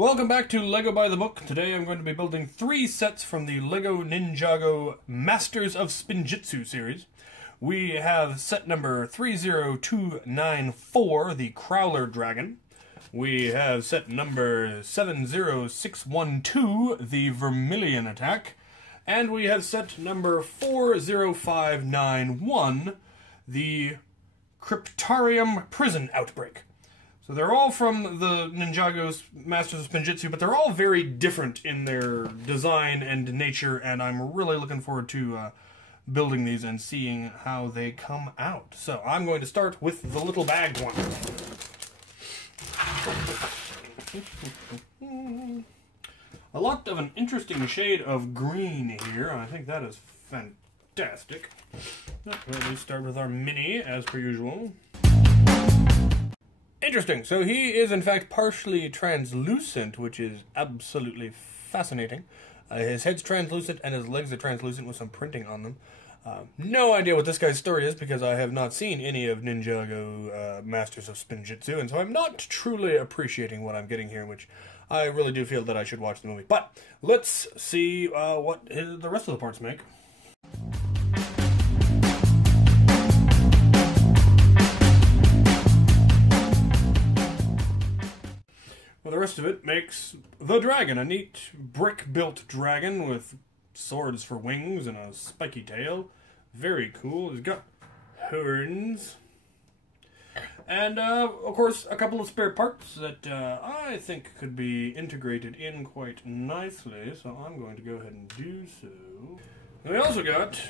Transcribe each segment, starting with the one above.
Welcome back to LEGO by the Book. Today I'm going to be building 3 sets from the LEGO Ninjago Masters of Spinjitzu series. We have set number 30294, the Crowler Dragon. We have set number 70612, the Vermillion Attack. And we have set number 40591, the Cryptarium Prison Outbreak. So they're all from the Ninjago's Masters of Spinjitzu, but they're all very different in their design and nature, and I'm really looking forward to building these and seeing how they come out. So I'm going to start with the little bagged one. A lot of an interesting shade of green here, and I think that is fantastic. Let me start with our mini, as per usual. Interesting. So he is, in fact, partially translucent, which is absolutely fascinating. His head's translucent and his legs are translucent with some printing on them. No idea what this guy's story is because I have not seen any of Ninjago Masters of Spinjitzu, and so I'm not truly appreciating what I'm getting here, which I really do feel that I should watch the movie. But let's see what the rest of the parts make. Well, the rest of it makes the dragon, a neat brick-built dragon with swords for wings and a spiky tail. Very cool. He's got horns. And, of course, a couple of spare parts that I think could be integrated in quite nicely, so I'm going to go ahead and do so. And we also got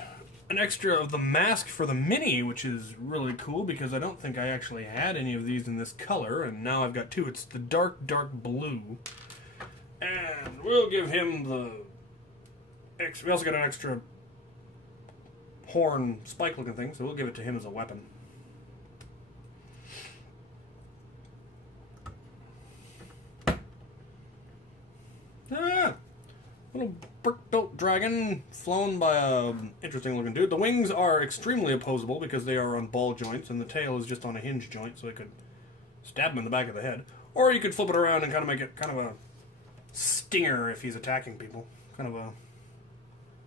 an extra of the mask for the mini, which is really cool because I don't think I actually had any of these in this color, and now I've got 2. It's the dark blue. And we'll give him the... We also got an extra horn spike-looking thing, so we'll give it to him as a weapon. Little brick-built dragon flown by an interesting-looking dude. The wings are extremely opposable because they are on ball joints, and the tail is just on a hinge joint, so it could stab him in the back of the head. Or you could flip it around and kind of make it kind of a stinger if he's attacking people. Kind of a...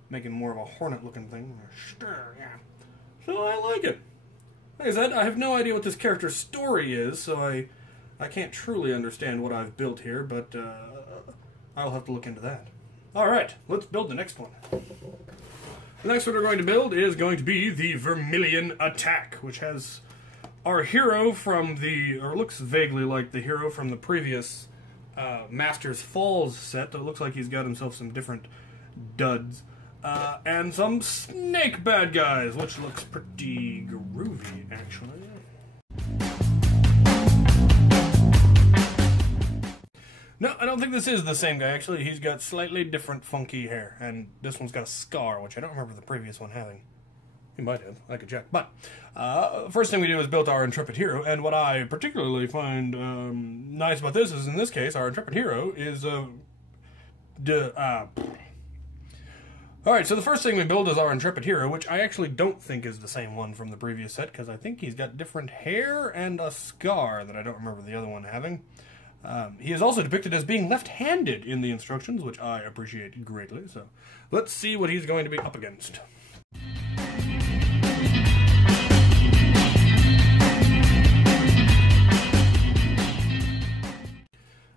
making more of a hornet-looking thing. Yeah. So I like it. Like I said, I have no idea what this character's story is, so I can't truly understand what I've built here, but I'll have to look into that. Alright, let's build the next one. The next one we're going to build is going to be the Vermillion Attack, which has our hero from the, or looks vaguely like the hero from the previous Masters Falls set. It looks like he's got himself some different duds. And some snake bad guys, which looks pretty groovy, actually. No, I don't think this is the same guy, actually. He's got slightly different funky hair, and this one's got a scar, which I don't remember the previous one having. He might have. I could check. But, first thing we do is build our intrepid hero, and what I particularly find nice about this is, in this case, our intrepid hero is Alright, so the first thing we build is our intrepid hero, which I actually don't think is the same one from the previous set, because I think he's got different hair and a scar that I don't remember the other one having. He is also depicted as being left-handed in the instructions, which I appreciate greatly, so let's see what he's going to be up against.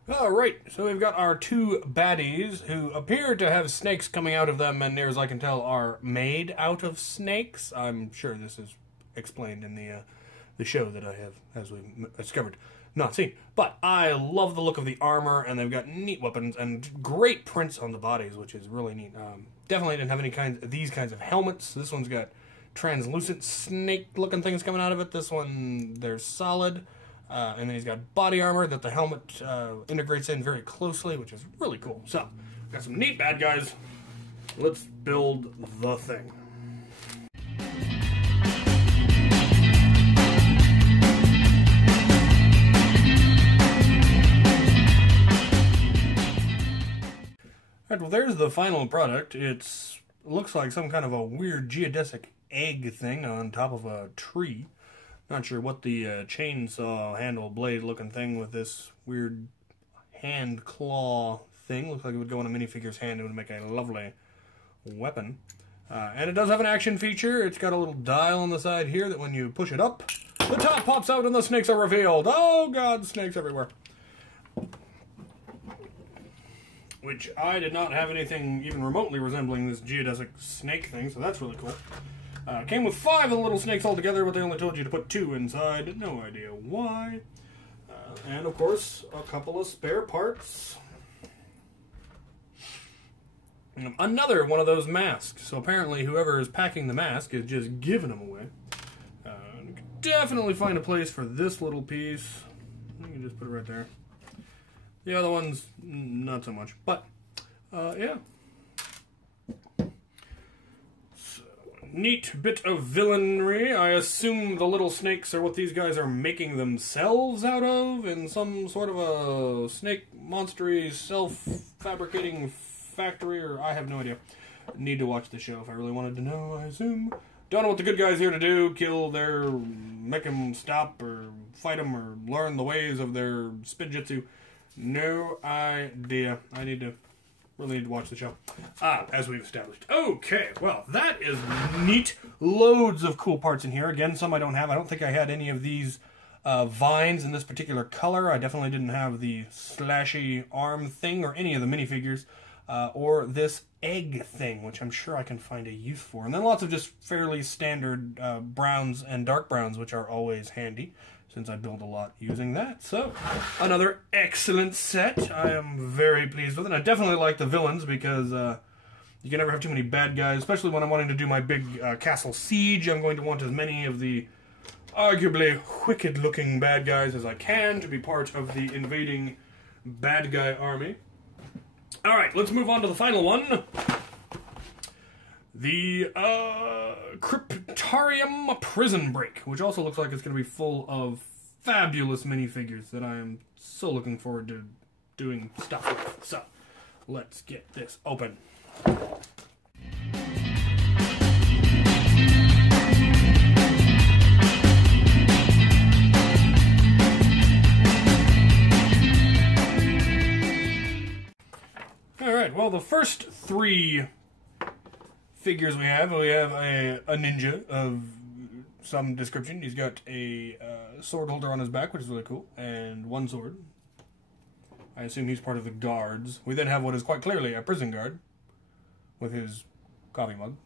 Alright, so we've got our 2 baddies who appear to have snakes coming out of them and near as I can tell are made out of snakes. I'm sure this is explained in the show that I have, as we discovered, not seen. But I love the look of the armor, and they've got neat weapons and great prints on the bodies, which is really neat. Definitely didn't have any these kinds of helmets. This one's got translucent snake-looking things coming out of it. This one, they're solid. And then he's got body armor that the helmet integrates in very closely, which is really cool. So, got some neat bad guys. Let's build the thing. Alright, well there's the final product. It looks like some kind of a weird geodesic egg thing on top of a tree. Not sure what the chainsaw handle blade looking thing with this weird hand claw thing. Looks like it would go on a minifigure's hand. It would make a lovely weapon. And it does have an action feature. It's got a little dial on the side here that when you push it up, the top pops out and the snakes are revealed. Oh god, snakes everywhere. Which I did not have anything even remotely resembling this geodesic snake thing, so that's really cool. Came with 5 of the little snakes altogether, but they only told you to put 2 inside. No idea why. And of course, a couple of spare parts. Another one of those masks. So apparently whoever is packing the mask is just giving them away. You can definitely find a place for this little piece. You can just put it right there. The other ones, not so much. But, yeah. So, neat bit of villainry. I assume the little snakes are what these guys are making themselves out of in some sort of a snake monstery self-fabricating factory, or I have no idea. Need to watch the show if I really wanted to know, I assume. Don't know what the good guys here to do. Kill their... make them stop, or fight them, or learn the ways of their Spinjitzu. No idea. I really need to watch the show. As we've established. Okay, well, that is neat. Loads of cool parts in here. Again, some I don't have. I don't think I had any of these vines in this particular color. I definitely didn't have the slashy arm thing or any of the minifigures. Or this egg thing, which I'm sure I can find a use for. And then lots of just fairly standard browns and dark browns, which are always handy, since I build a lot using that. So, another excellent set. I am very pleased with it. I definitely like the villains, because you can never have too many bad guys, especially when I'm wanting to do my big castle siege. I'm going to want as many of the arguably wicked-looking bad guys as I can to be part of the invading bad guy army. Alright, let's move on to the final one. The Cryptarium Prison Break, which also looks like it's going to be full of fabulous minifigures that I am so looking forward to doing stuff with. So, let's get this open. Alright, well, the first 3 figures we have a ninja of some description. He's got a sword holder on his back, which is really cool, and 1 sword. I assume he's part of the guards. We then have what is quite clearly a prison guard with his coffee mug.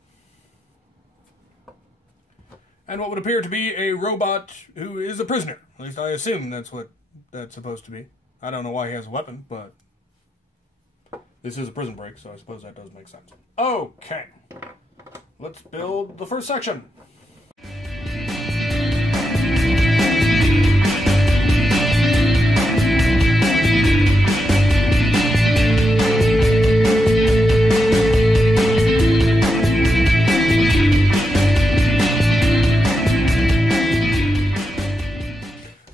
And what would appear to be a robot who is a prisoner. At least I assume that's what that's supposed to be. I don't know why he has a weapon, but this is a prison break, so I suppose that does make sense. Okay. Let's build the first section.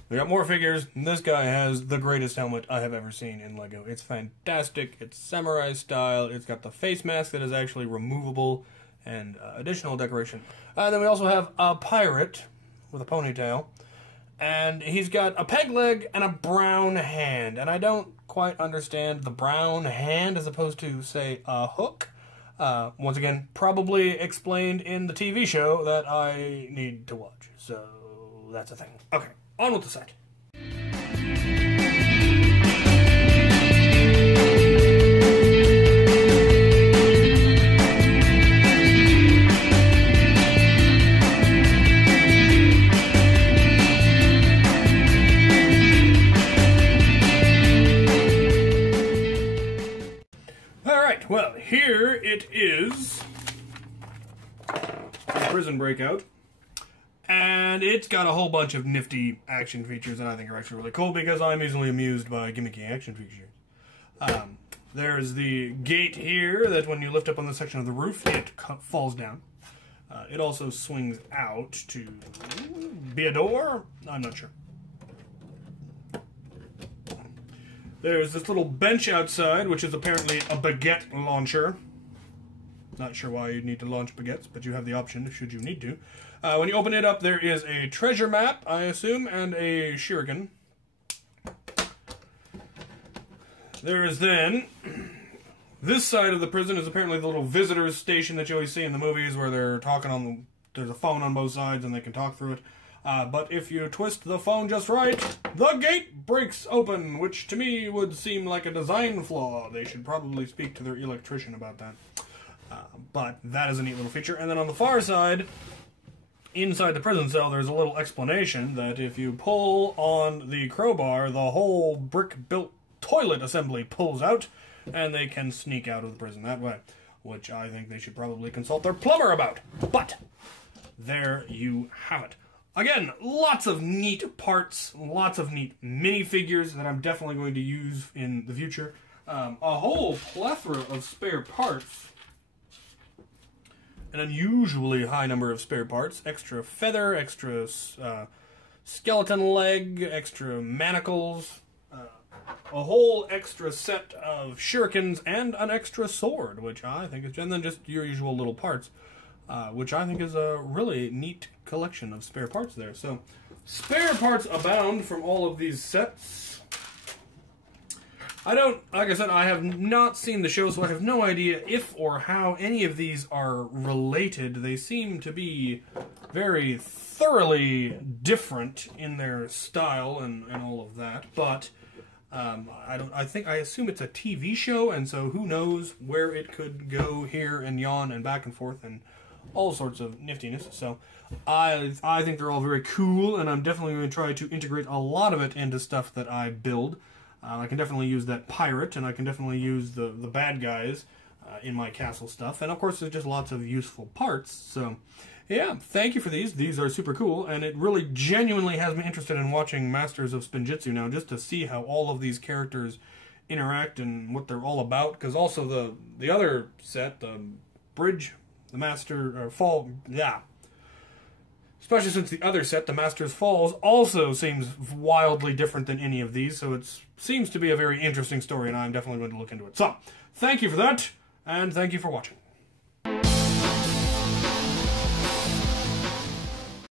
We got more figures, and this guy has the greatest helmet I have ever seen in LEGO. It's fantastic, it's samurai style, it's got the face mask that is actually removable, and additional decoration. Then we also have a pirate with a ponytail, and he's got a peg leg and a brown hand, and I don't quite understand the brown hand as opposed to, say, a hook. Once again, probably explained in the TV show that I need to watch, so that's a thing. Okay. On with the set. Alright, well, here it is. The prison breakout. And it's got a whole bunch of nifty action features that I think are actually really cool, because I'm easily amused by gimmicky action features. There's the gate here that when you lift up on the section of the roof, it falls down. It also swings out to be a door? I'm not sure. There's this little bench outside, which is apparently a baguette launcher. Not sure why you'd need to launch baguettes, but you have the option should you need to. When you open it up, there is a treasure map, I assume, and a shuriken. There is then... This side of the prison is apparently the little visitors station that you always see in the movies where they're talking on the... There's a phone on both sides and they can talk through it. But if you twist the phone just right, the gate breaks open, which to me would seem like a design flaw. They should probably speak to their electrician about that. But that is a neat little feature. And then on the far side, inside the prison cell, there's a little explanation that if you pull on the crowbar, the whole brick-built toilet assembly pulls out, and they can sneak out of the prison that way, which I think they should probably consult their plumber about. But there you have it. Again, lots of neat parts, lots of neat minifigures that I'm definitely going to use in the future. A whole plethora of spare parts. An unusually high number of spare parts. Extra feather, extra skeleton leg, extra manacles. A whole extra set of shurikens and an extra sword, which I think is... And then just your usual little parts. Which I think is a really neat collection of spare parts there. So, spare parts abound from all of these sets. Like I said, I have not seen the show, so I have no idea if or how any of these are related. They seem to be very thoroughly different in their style and all of that, but... I assume it's a TV show, and so who knows where it could go here and yon and back and forth and all sorts of niftiness. So I think they're all very cool, and I'm definitely going to try to integrate a lot of it into stuff that I build. I can definitely use that pirate, and I can definitely use the bad guys in my castle stuff. And of course, there's just lots of useful parts. So yeah, thank you for these. These are super cool, and it really genuinely has me interested in watching Masters of Spinjitzu now, just to see how all of these characters interact and what they're all about. Because also the other set, the Bridge, the Master, or Fall, yeah. Especially since the other set, the Master's Falls, also seems wildly different than any of these, so it seems to be a very interesting story, and I'm definitely going to look into it. So, thank you for that, and thank you for watching.